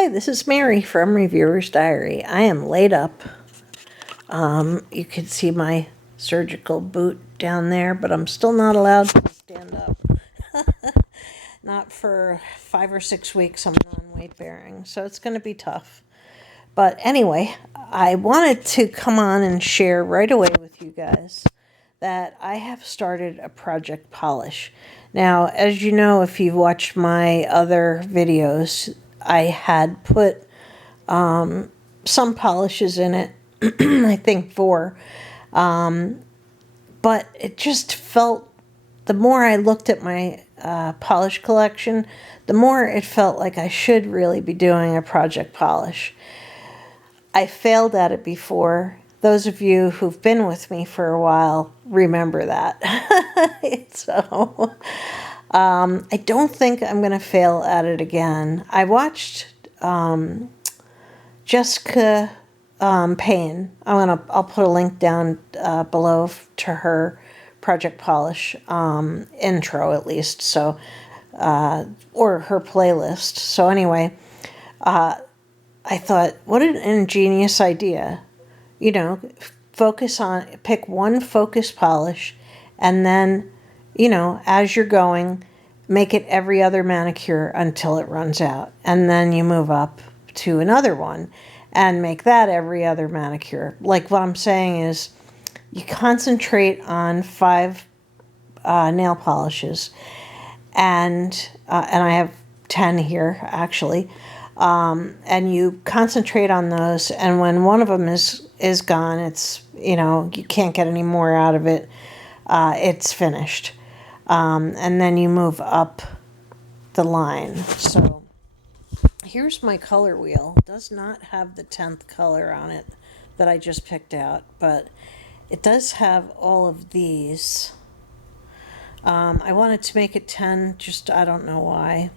Hi, this is Mary from Reviewer's Diary. I am laid up. You can see my surgical boot down there, but I'm still not allowed to stand up. Not for 5 or 6 weeks. I'm on weight bearing, so it's going to be tough. But anyway, I wanted to come on and share right away with you guys that I have started a project polish. Now, as you know, if you've watched my other videos, I had put some polishes in it, I think 4. But it just felt, the more I looked at my polish collection, the more it felt like I should really be doing a project polish. I failed at it before. Those of you who've been with me for a while remember that. So I don't think I'm going to fail at it again. I watched Jessica Payne. I'll put a link down below to her project polish intro at least. So or her playlist. So anyway, I thought, what an ingenious idea. You know, pick one focus polish, and then, as you're going, make it every other manicure until it runs out. And then you move up to another one and make that every other manicure. Like what I'm saying is, you concentrate on 5 nail polishes, and I have 10 here actually. And you concentrate on those, and when one of them is gone, it's, you can't get any more out of it, it's finished. And then you move up the line. So here's my color wheel. It does not have the 10th color on it that I just picked out, but it does have all of these. I wanted to make it 10, just I don't know why,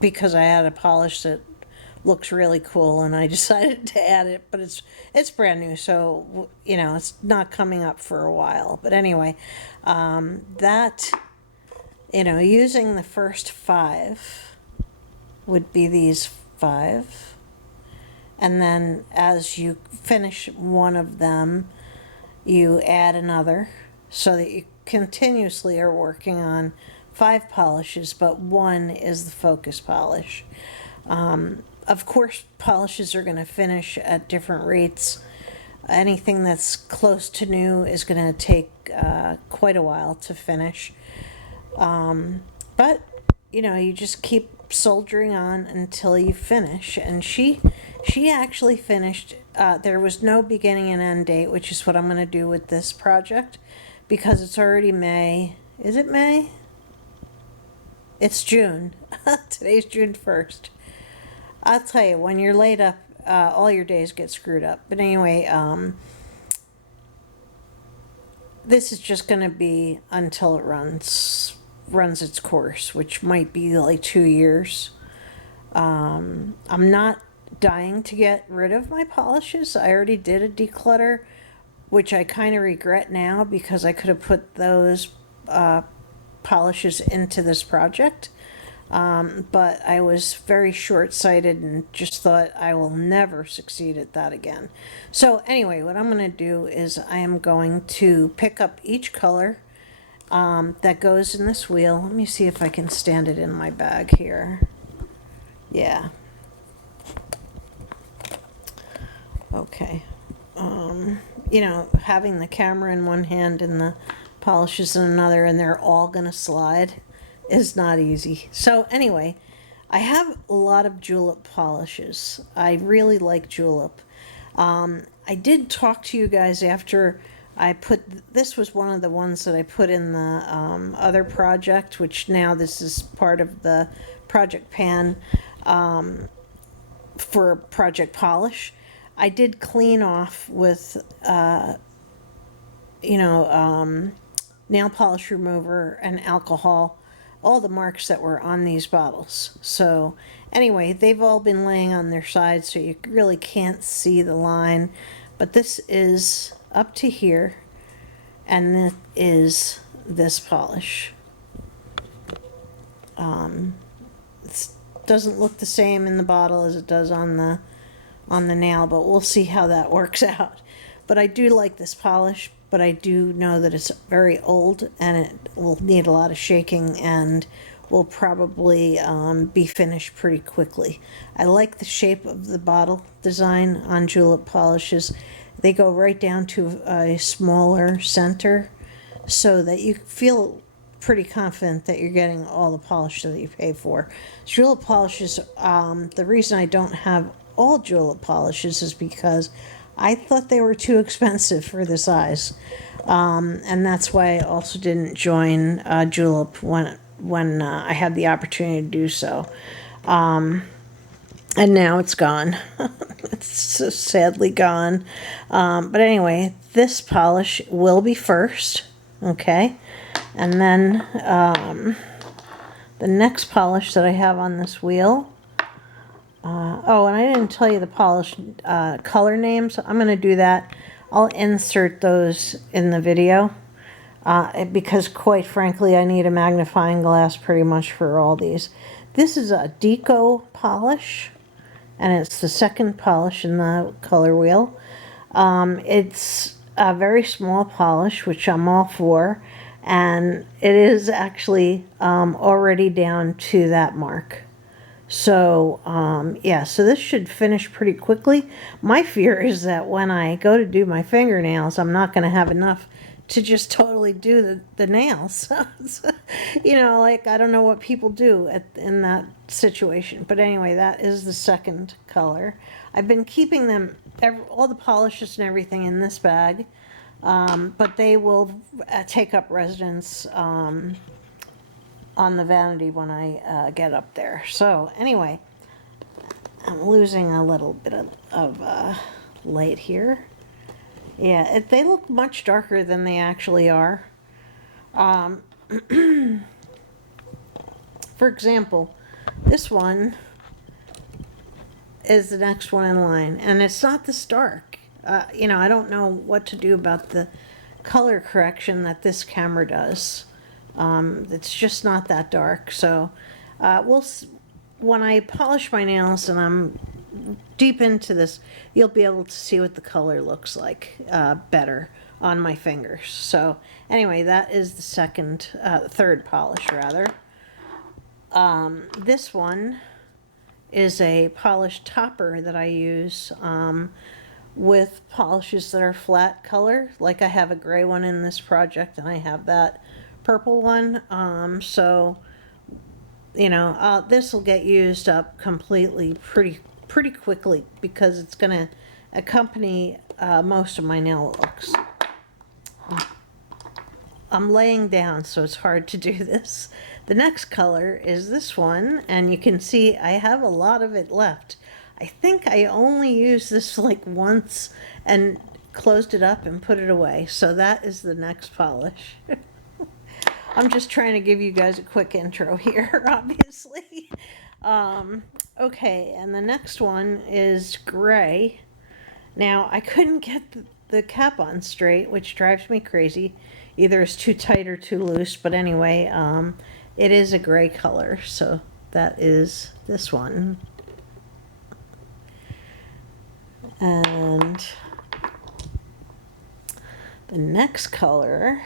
because I had a polish that looks really cool and I decided to add it, but it's brand new, so it's not coming up for a while. But anyway, that using the first 5 would be these 5, and then as you finish one of them, you add another, so that you continuously are working on 5 polishes, but 1 is the focus polish. Of course, polishes are going to finish at different rates. Anything that's close to new is going to take quite a while to finish. But, you just keep soldiering on until you finish. And she actually finished. There was no beginning and end date, which is what I'm going to do with this project, because it's already May. Is it May? It's June. Today's June 1st. I'll tell you, when you're laid up, all your days get screwed up. But anyway, this is just going to be until it runs its course, which might be like 2 years. I'm not dying to get rid of my polishes. I already did a declutter, which I kind of regret now, because I could have put those polishes into this project. But I was very short-sighted and just thought I will never succeed at that again. So anyway, what I'm going to do is I am going to pick up each color that goes in this wheel. Let me see if I can stand it in my bag here. Yeah. Okay. Having the camera in one hand and the polishes in another, and they're all going to slide, is not easy. So anyway, I have a lot of julep polishes. I really like julep. I did talk to you guys after I put, this was one of the ones that I put in the other project, which now this is part of the project pan for project polish. I did clean off with nail polish remover and alcohol all the marks that were on these bottles. So anyway, they've all been laying on their sides, so you really can't see the line, but this is up to here, and this is this polish. It's doesn't look the same in the bottle as it does on the nail, but we'll see how that works out. But I do like this polish, but I do know that it's very old and it will need a lot of shaking and will probably be finished pretty quickly. I like the shape of the bottle design on julep polishes. They go right down to a smaller center so that you feel pretty confident that you're getting all the polish that you pay for. Julep polishes, the reason I don't have all julep polishes is because I thought they were too expensive for the size. And that's why I also didn't join julep when I had the opportunity to do so. And now it's gone. It's so sadly gone. But anyway, this polish will be first, okay? And then the next polish that I have on this wheel. Oh, and I didn't tell you the polish color names. I'm going to do that. I'll insert those in the video because, quite frankly, I need a magnifying glass pretty much for all these. This is a Deco polish, and it's the second polish in the color wheel. It's a very small polish, which I'm all for, and it is actually already down to that mark. So, yeah, so this should finish pretty quickly. My fear is that when I go to do my fingernails, I'm not going to have enough to just totally do the nails. You know, like, I don't know what people do in that situation. But anyway, that is the second color. I've been keeping them, all the polishes and everything in this bag, but they will take up residence on the vanity when I get up there. So anyway, I'm losing a little bit of light here. Yeah, they look much darker than they actually are. For example, this one is the next one in line, and it's not this dark. You know, I don't know what to do about the color correction that this camera does. It's just not that dark. So when I polish my nails and I'm deep into this, you'll be able to see what the color looks like better on my fingers. So anyway, that is the third polish rather. This one is a polish topper that I use with polishes that are flat color. Like I have a gray one in this project and I have that purple one. So, you know, this will get used up completely pretty quickly because it's going to accompany most of my nail looks. I'm laying down, so it's hard to do this. The next color is this one, and you can see I have a lot of it left. I think I only used this like once and closed it up and put it away. So that is the next polish. I'm just trying to give you guys a quick intro here, obviously. Okay, and the next one is gray. Now, I couldn't get the cap on straight, which drives me crazy. Either it's too tight or too loose, but anyway, it is a gray color, so that is this one. And the next color,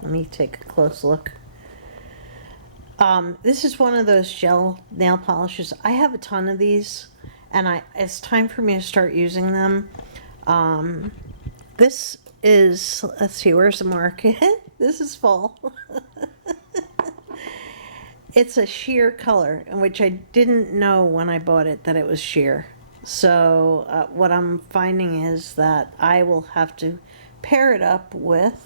let me take a close look. This is one of those gel nail polishes. I have a ton of these, and it's time for me to start using them. This is, let's see, where's the mark? This is fall. It's a sheer color, which I didn't know when I bought it that it was sheer. So what I'm finding is that I will have to pair it up with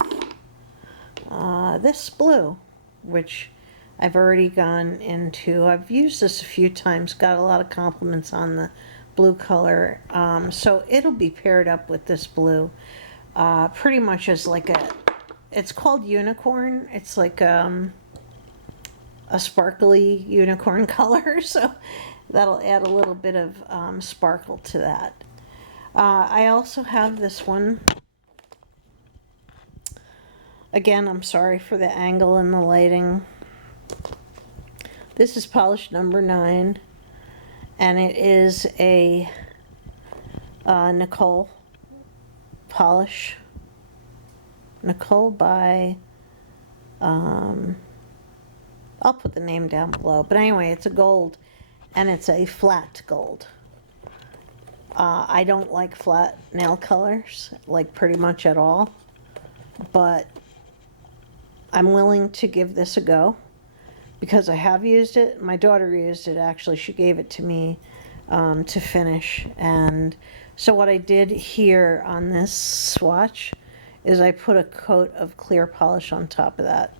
this blue, which I've already gone into. I've used this a few times, got a lot of compliments on the blue color. So it'll be paired up with this blue. Pretty much as like it's called unicorn. It's like a sparkly unicorn color. So that'll add a little bit of sparkle to that. I also have this one. Again, I'm sorry for the angle and the lighting. This is polish number 9. and it is a Nicole polish. Nicole by, I'll put the name down below. But anyway, it's a gold, and it's a flat gold. I don't like flat nail colors, like pretty much at all. But I'm willing to give this a go because I have used it. My daughter used it, actually. She gave it to me to finish. And so what I did here on this swatch is I put a coat of clear polish on top of that.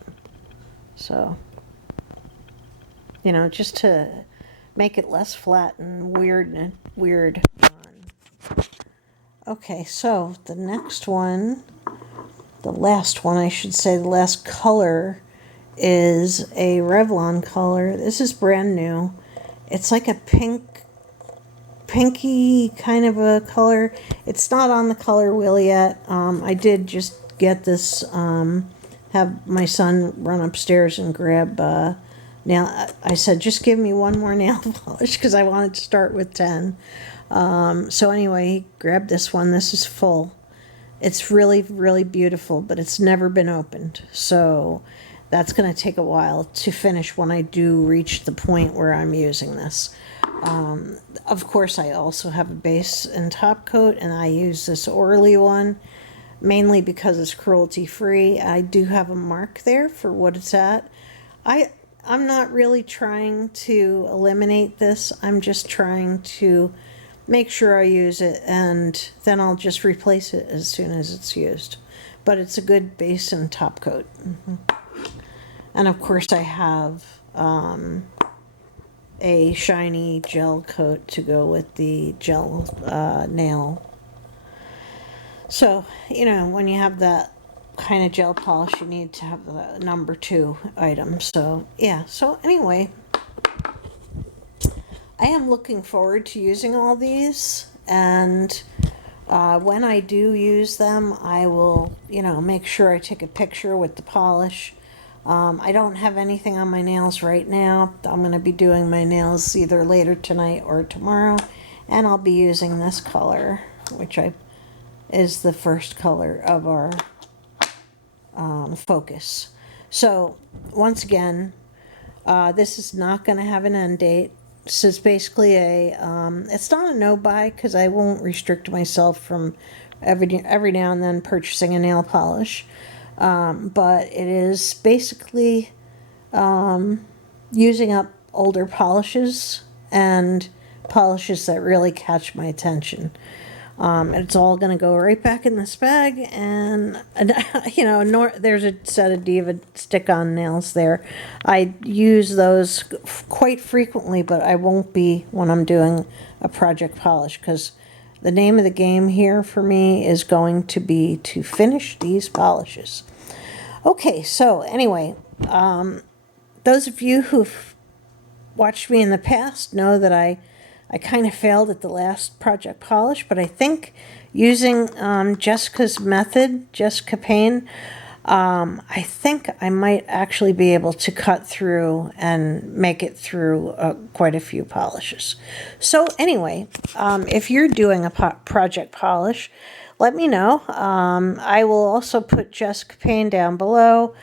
So, you know, just to make it less flat and weird. Okay, so the next one, the last one I should say, the last color is a Revlon color. This is brand new. It's like a pinky kind of a color. It's not on the color wheel yet. I did just get this, have my son run upstairs and grab nail. I said, just give me one more nail polish because I wanted to start with 10. So anyway, he grabbed this one. This is full. It's really, really beautiful, but it's never been opened. So that's going to take a while to finish when I do reach the point where I'm using this. Of course, I also have a base and top coat, and I use this Orly one, mainly because it's cruelty-free. I do have a mark there for what it's at. I'm not really trying to eliminate this. I'm just trying to make sure I use it, and then I'll just replace it as soon as it's used. But it's a good base and top coat. And of course I have a shiny gel coat to go with the gel nail. So, you know, when you have that kind of gel polish, you need to have the number 2 item. So, yeah. So anyway, I am looking forward to using all these, and when I do use them, I will, you know, make sure I take a picture with the polish. I don't have anything on my nails right now. I'm going to be doing my nails either later tonight or tomorrow, and I'll be using this color, which is the first color of our focus. So once again, this is not going to have an end date. This is basically it's not a no-buy because I won't restrict myself from every now and then purchasing a nail polish. But it is basically using up older polishes and polishes that really catch my attention. It's all going to go right back in this bag, and you know, there's a set of Diva stick-on nails there. I use those quite frequently, but I won't be when I'm doing a project polish, because the name of the game here for me is going to be to finish these polishes. Okay, so anyway, those of you who've watched me in the past know that I kind of failed at the last project polish, but I think using Jessica's method, Jessica Payne, I think I might actually be able to cut through and make it through quite a few polishes. So anyway, if you're doing a project polish, let me know. I will also put Jessica Payne down below.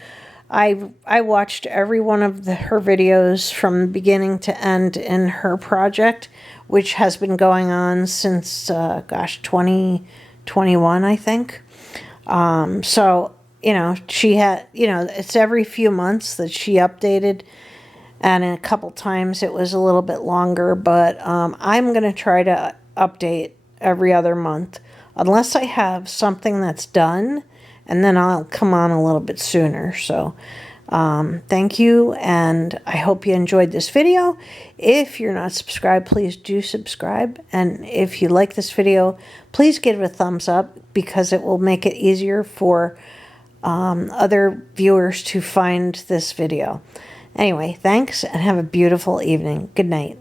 I watched every one of her videos from beginning to end in her project, which has been going on since, 2021, I think. So, you know, she had, you know, it's every few months that she updated, and a couple times it was a little bit longer, but I'm going to try to update every other month, unless I have something that's done, and then I'll come on a little bit sooner. So thank you, and I hope you enjoyed this video. If you're not subscribed, please do subscribe, and if you like this video, please give it a thumbs up, because it will make it easier for other viewers to find this video. Anyway, thanks, and have a beautiful evening. Good night.